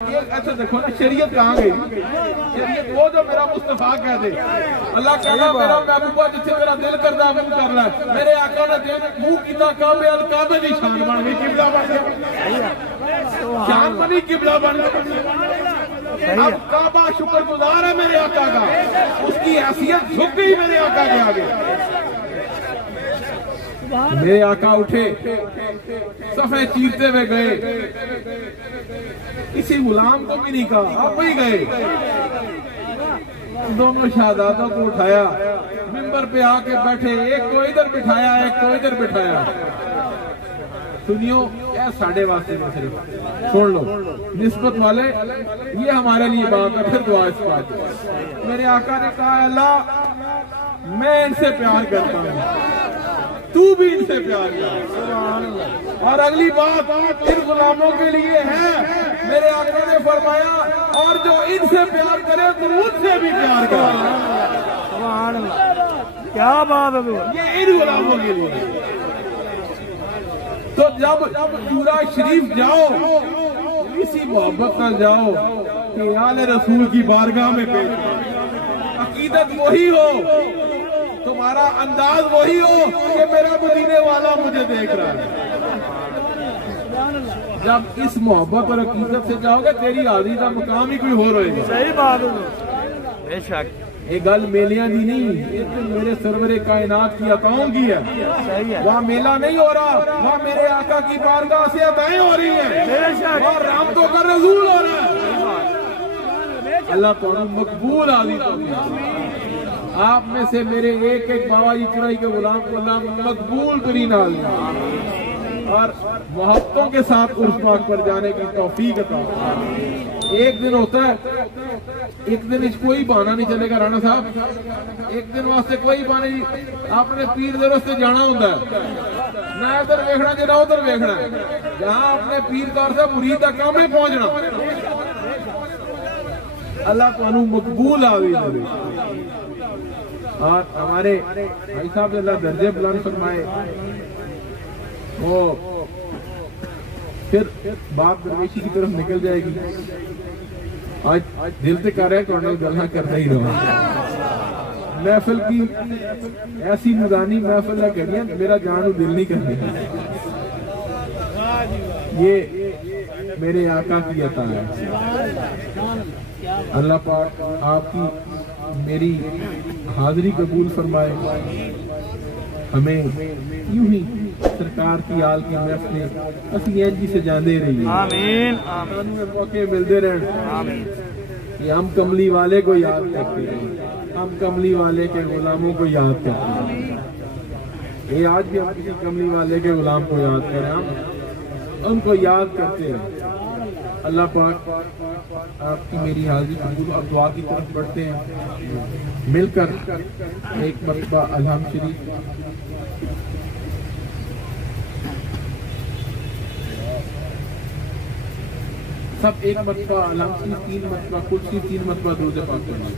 ایسا دیکھو نا شریعت کہاں گئی؟ شریعت وہ جو میرا مصطفیٰ کہہ دے اللہ کہنا میرا محبوبہ جتھے میرا دل کردا ہے کر رہا ہے. میرے آقا نے دل منہ کیتا کعبے الکعبے دی شان بن گئی قبلہ بن گیا شان بنی قبلہ بن گیا. اب کعبہ شکر گزار ہے میرے آقا کا اس کی حیثیت جھک گئی میرے آقا کے آگے. میرے آقا اٹھے صفحے چیرتے ہوئے گئے کسی غلام کو بھی نہیں کہا آپ ہی گئے. دونوں شہزادوں کو اٹھایا منبر پہ آ کے بیٹھے ایک کو ادھر بٹھایا ایک کو ادھر بٹھایا. سنیو کیا ساڑھے واسطے میں صرف سن لو نسبت والے یہ ہمارے لیے بات ہے پھر دعا اس بات. میرے آقا نے کہا اللہ میں ان سے پیار کرتا ہوں تو بھی ان سے پیار کر. اور اگلی بات ان غلاموں کے لیے ہے میرے آقا نے فرمایا اور جو ان سے پیار کرے تو ان سے بھی پیار کرے. سبحان اللہ کیا بات ہے یہ ان غلاموں کے لیے. تو جب پورا شریف جاؤ اسی محبت نہ جاؤ کہ آل رسول کی بارگاہ میں پیش عقیدت وہی ہو تمہارا انداز وہی ہو کہ میرا مدینے والا مجھے دیکھ رہا ہے. جب اس محبت اور عقیدت سے جاؤ گے تیری حاضری کا مقام ہی کوئی ہو رہے گا. صحیح بات ہے بے شک. یہ گل میلیاں دی نہیں یہ تو میرے سرور کائنات کی عطاؤں کی ہے. وہاں میلہ نہیں ہو رہا وہاں میرے آقا کی بارگاہ سے عطائیں ہو رہی ہیں اور رحمتوں کا نزول ہو رہا ہے. اللہ تعالیٰ مقبول حاضری آپ میں سے میرے ایک ایک بابا جی چرائی کے غلام کو اللہ مقبول ترین حاضری اور محبتوں کے ساتھ عرف پاک پر جانے کی توفیق عطا. ایک دن ہوتا ہے ایک دن اس کوئی بہانہ نہیں چلے گا رانا صاحب ایک دن واسطے کوئی بہانہ نہیں. آپ نے پیر دے راستے جانا ہوتا ہے نہ ادھر ویکھنا جی نہ ادھر ویکھنا جہاں اپنے پیر دور سے مرید کا کام ہے پہنچنا. اللہ تعالیٰ مقبول آوی اور ہمارے بھائی صاحب نے اللہ درجے بلند فرمائے. وہ پھر باپ درویشی کی طرف نکل جائے گی. آج دل سے کر رہے ہیں کہ گلہ کرتا ہی رہا. محفل کی ایسی نورانی محفل ہے کہنی ہے میرا جانو دل نہیں کرنے. یہ میرے آقا کی عطا ہے. اللہ پاک آپ کی میری حاضری قبول فرمائے. ہمیں یوں ہی سرکار کی آل کی محفلیں اسی اینجی سے جاندے رہی ہیں. آمین ہمیں موقع ملتے رہے کہ ہم کملی والے کو یاد کرتے ہیں ہم کملی والے کے غلاموں کو یاد کرتے ہیں. یہ آج بھی ہم کسی کملی والے کے غلام کو یاد کریں ہم ان کو یاد کرتے ہیں. اللہ پاک آپ کی میری حاضری قبول. اب دعا کی طرف بڑھتے ہیں مل کر ایک مرتبہ الحمد شریف سب ایک مرتبہ الحمد شریف 3 مرتبہ کرسی 3 مرتبہ درود پاک کرنا.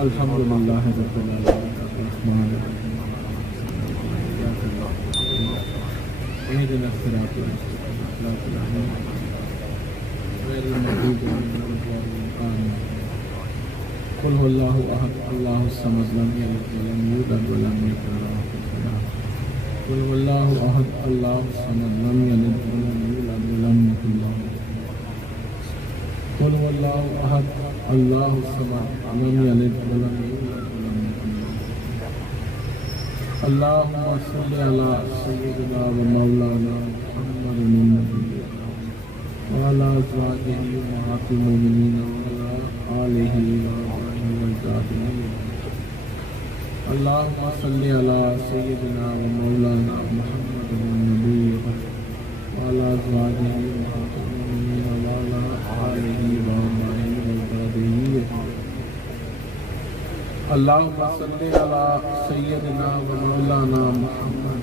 الحمدللہ رب العالمین اهدنا الصراط المستقيم غير المغضوب عليهم آمين. قل هو الله احد الله الصمد لم يلد ولم يولد ولم يكن له كفوا احد. قل هو الله احد الله الصمد لم يلد ولم يولد ولم يكن له قل هو الله احد الله الصمد لم يلد ولم يولد ولم يكن له. اللهم صل على سيدنا ومولانا محمد النبي وعلى ازواجه امهات المؤمنين وعلى آله وصحبه والتابعين. اللهم صل على سيدنا ومولانا محمد النبي وعلى ازواجه امهات المؤمنين وعلى آله وصحبه والتابعين. اللهم صل على سيدنا ومولانا محمد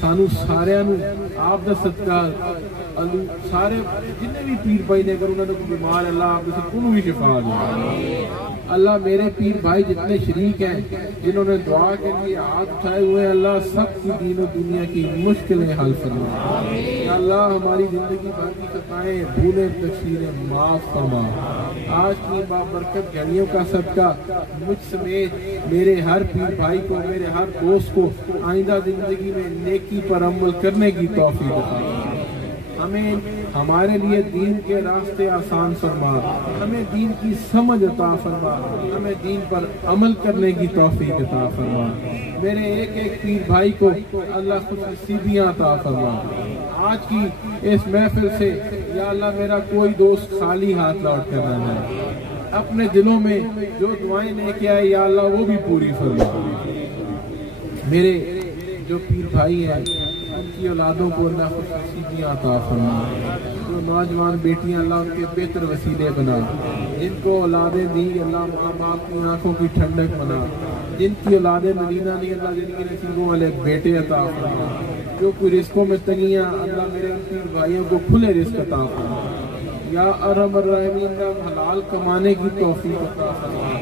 سانو سارے آپ دا صدقہ سارے جنہیں بھی پیر بھائی نے اگر انہوں نے کوئی بیمار اللہ آپ سے انہوں بھی شفا دے اللہ میرے پیر بھائی جتنے شریک ہیں جنہوں نے دعا کے لیے ہاتھ اٹھائے ہوئے اللہ سب کی دین و دنیا کی مشکلیں حل فرما یا اللہ ہماری زندگی بھر کی خطائیں بھولیں تقصیریں معاف فرما آج کی بابرکت گھڑیوں کا صدقہ مجھ سمیت میرے ہر پیر بھائی کو میرے ہر دوست کو آئندہ زندگی میں نیکی پر عمل کرنے کی توفیق عطا ہمیں ہمارے لیے دین کے راستے آسان فرما ہمیں دین کی سمجھ عطا فرما ہمیں دین پر عمل کرنے کی توفیق عطا فرما میرے ایک ایک پیر بھائی کو اللہ خوش نصیبیاں عطا فرما آج کی اس محفل سے یا اللہ میرا کوئی دوست خالی ہاتھ لوٹ کر نہ جائے اپنے دلوں میں جو دعائیں لے کے آئے یا اللہ وہ بھی پوری فرما میرے جو پیر بھائی ہیں ان کی اولادوں کو اللہ خوش نصیبیاں عطا فرما جو نوجوان بیٹیاں اللہ ان کے بہتر وسیلے بنا جن کو اولادیں دی اللہ ماں باپ کی آنکھوں کی ٹھنڈک بنا جن کی اولادیں مدینہ دی اللہ جن کی نصیبوں والے بیٹے عطا فرما جو کوئی رزقوں میں تنگیاں اللہ میرے ان پیر بھائیوں کو کھلے رزق عطا فرما یا ارحم الراحمین حلال کمانے کی توفیق عطا فرما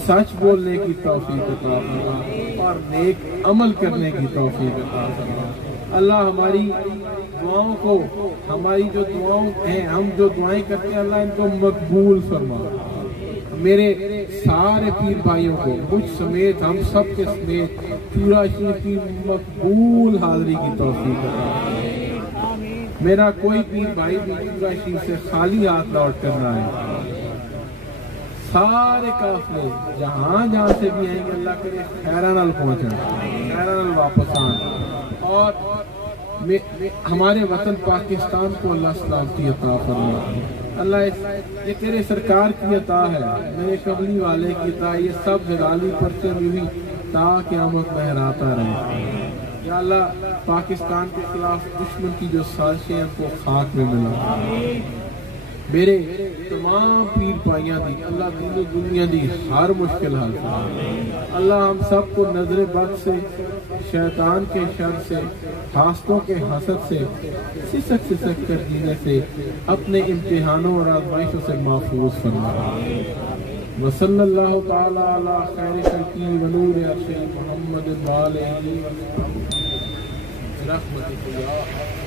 سچ بولنے کی توفیق عطا فرما اور نیک عمل کرنے کی توفیق عطا فرما اللہ ہماری دعاؤں کو ہماری جو دعاؤں ہیں ہم جو دعائیں کرتے ہیں اللہ ان کو مقبول فرما میرے سارے پیر بھائیوں کو مجھ سمیت ہم سب کے سمیت چورا شریف کی مقبول حاضری کی توفیق عطا میرا کوئی پیر بھائی بھی چورا شریف سے خالی ہاتھ لوٹ کرنا ہے سارے قافلے جہاں جہاں سے بھی آئیں گے اللہ کرے خیرانال پہنچیں خیرانال واپس آئیں اور ہمارے وطن پاکستان کو اللہ سلامتی عطا فرما اللہ یہ تیرے سرکار کی عطا ہے میرے قبلی والے کی عطا یہ سب ہلالی پرچے میں بھی تا قیامت لہراتا رہے یا اللہ پاکستان کے خلاف دشمن کی جو سازشیں ہیں کو خاک میں ملا میرے تمام پیر پائیاں دی اللہ دین و دنیا دی ہر مشکل حل فرما اللہ ہم سب کو نظر بد سے شیطان کے شر سے حاسدوں کے حسد سے سسک کر جینے سے اپنے امتحانوں اور آزمائشوں سے محفوظ فرما وصلی اللہ تعالی علی خیر خلقی ونور عرش محمد وآلہ رحمتہ